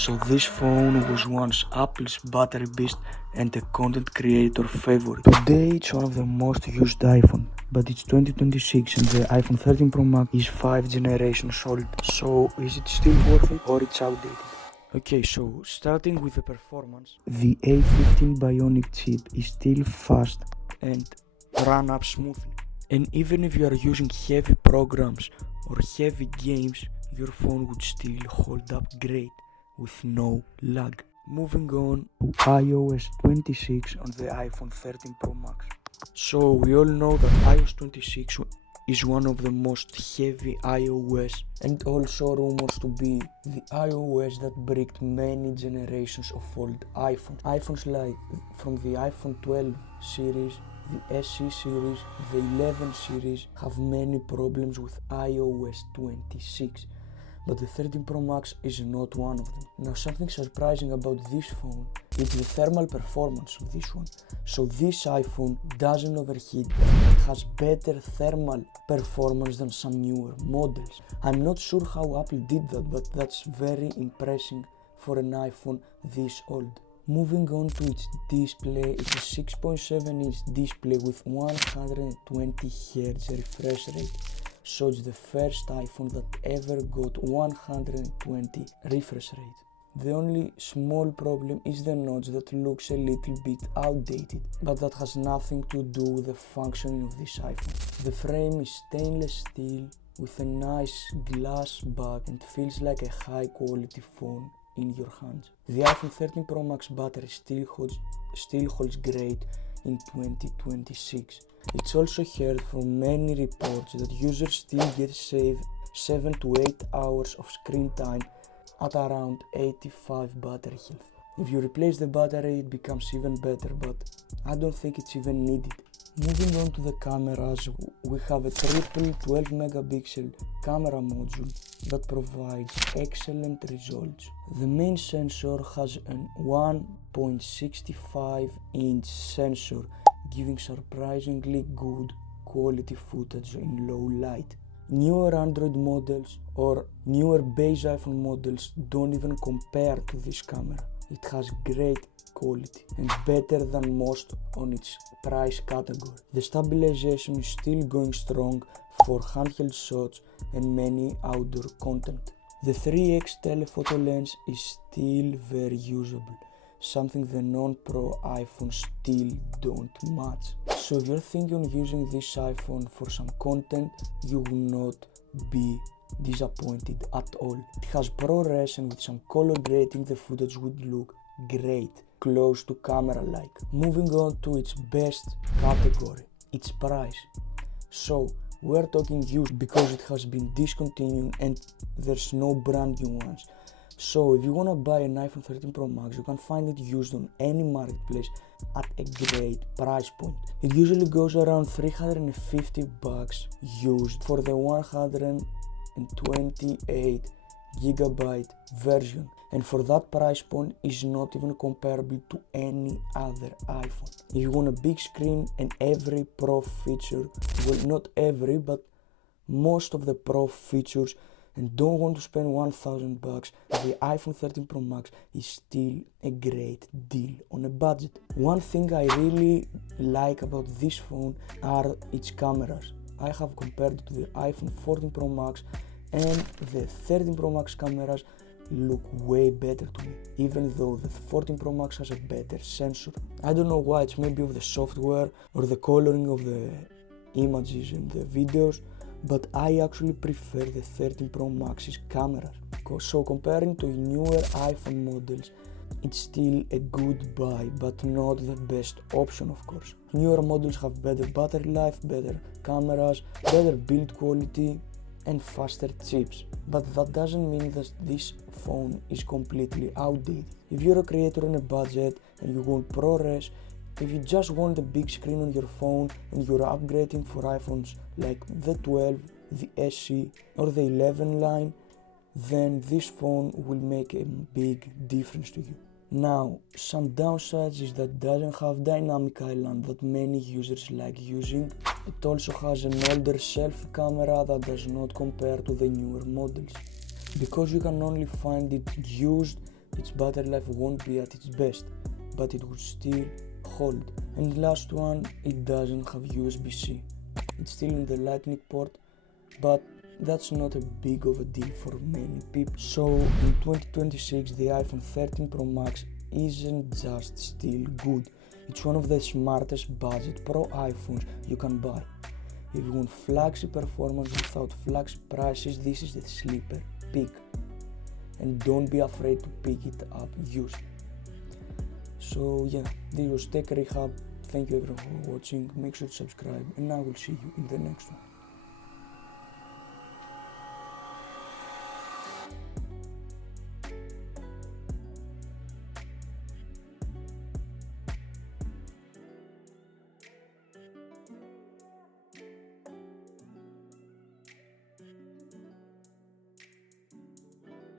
So this phone was once Apple's battery beast and a content creator favorite. Today it's one of the most used iPhone, but it's 2026 and the iPhone 13 Pro Max is 5 generations old. So is it still worth it or it's outdated? Okay, so starting with the performance, the A15 Bionic chip is still fast and run up smoothly. And even if you are using heavy programs or heavy games, your phone would still hold up great with no lag. Moving on to iOS 26 on the iPhone 13 Pro Max. So we all know that iOS 26 is one of the most heavy iOS and also rumors to be the iOS that bricked many generations of old iPhones. iPhones like from the iPhone 12 series, the SE series, the 11 series have many problems with iOS 26. But the 13 Pro Max is not one of them. Now something surprising about this phone is the thermal performance of this one. So this iPhone doesn't overheat, it has better thermal performance than some newer models. I'm not sure how Apple did that, but that's very impressive for an iPhone this old. Moving on to its display, it's a 6.7-inch display with 120Hz refresh rate. So it's the first iPhone that ever got 120 refresh rate. The only small problem is the notch that looks a little bit outdated, but that has nothing to do with the functioning of this iPhone. The frame is stainless steel with a nice glass back and feels like a high quality phone in your hands. The iPhone 13 Pro Max battery still holds great in 2026. It's also heard from many reports that users still get saved 7 to 8 hours of screen time at around 85 battery health. If you replace the battery it becomes even better, but I don't think it's even needed. Moving on to the cameras, we have a triple 12 megapixel camera module that provides excellent results. The main sensor has an 1.65-inch sensor, giving surprisingly good quality footage in low light. Newer Android models or newer base iPhone models don't even compare to this camera. It has great quality and better than most on its price category. The stabilization is still going strong for handheld shots and many outdoor content. The 3x telephoto lens is still very usable, something the non-Pro iPhones still don't match. So if you're thinking on using this iPhone for some content, you will not be disappointed at all. It has ProRes and with some color grading the footage would look great, close to camera-like. Moving on to its best category, its price. So we're talking used because it has been discontinued and there's no brand new ones. So if you wanna buy an iPhone 13 Pro Max, you can find it used on any marketplace at a great price point. It usually goes around $350 used for the 128GB version, and for that price point is not even comparable to any other iPhone. If you want a big screen and every Pro feature, well, not every, but most of the Pro features, and don't want to spend $1,000, the iPhone 13 Pro Max is still a great deal on a budget. One thing I really like about this phone are its cameras. I have compared it to the iPhone 14 Pro Max and the 13 Pro Max cameras look way better to me, even though the 14 Pro Max has a better sensor. I don't know why, it's maybe of the software or the coloring of the images and the videos, but I actually prefer the 13 Pro Max's cameras. So comparing to newer iPhone models, it's still a good buy, but not the best option of course. Newer models have better battery life, better cameras, better build quality and faster chips. But that doesn't mean that this phone is completely outdated. If you're a creator on a budget and you want ProRes, if you just want a big screen on your phone and you're upgrading for iPhones like the 12, the SE or the 11 line, then this phone will make a big difference to you. Now, some downsides is that it doesn't have dynamic island that many users like using. It also has an older selfie camera that does not compare to the newer models. Because you can only find it used, its battery life won't be at its best, but it would still hold. And the last one, it doesn't have USB-C. It's still in the lightning port, but that's not a big of a deal for many people. So in 2026 the iPhone 13 Pro Max isn't just still good, it's one of the smartest budget Pro iPhones you can buy. If you want flagship performance without flagship prices, this is the sleeper pick. And don't be afraid to pick it up used. So yeah, this was TechRehab. Thank you everyone for watching. Make sure to subscribe and I will see you in the next one.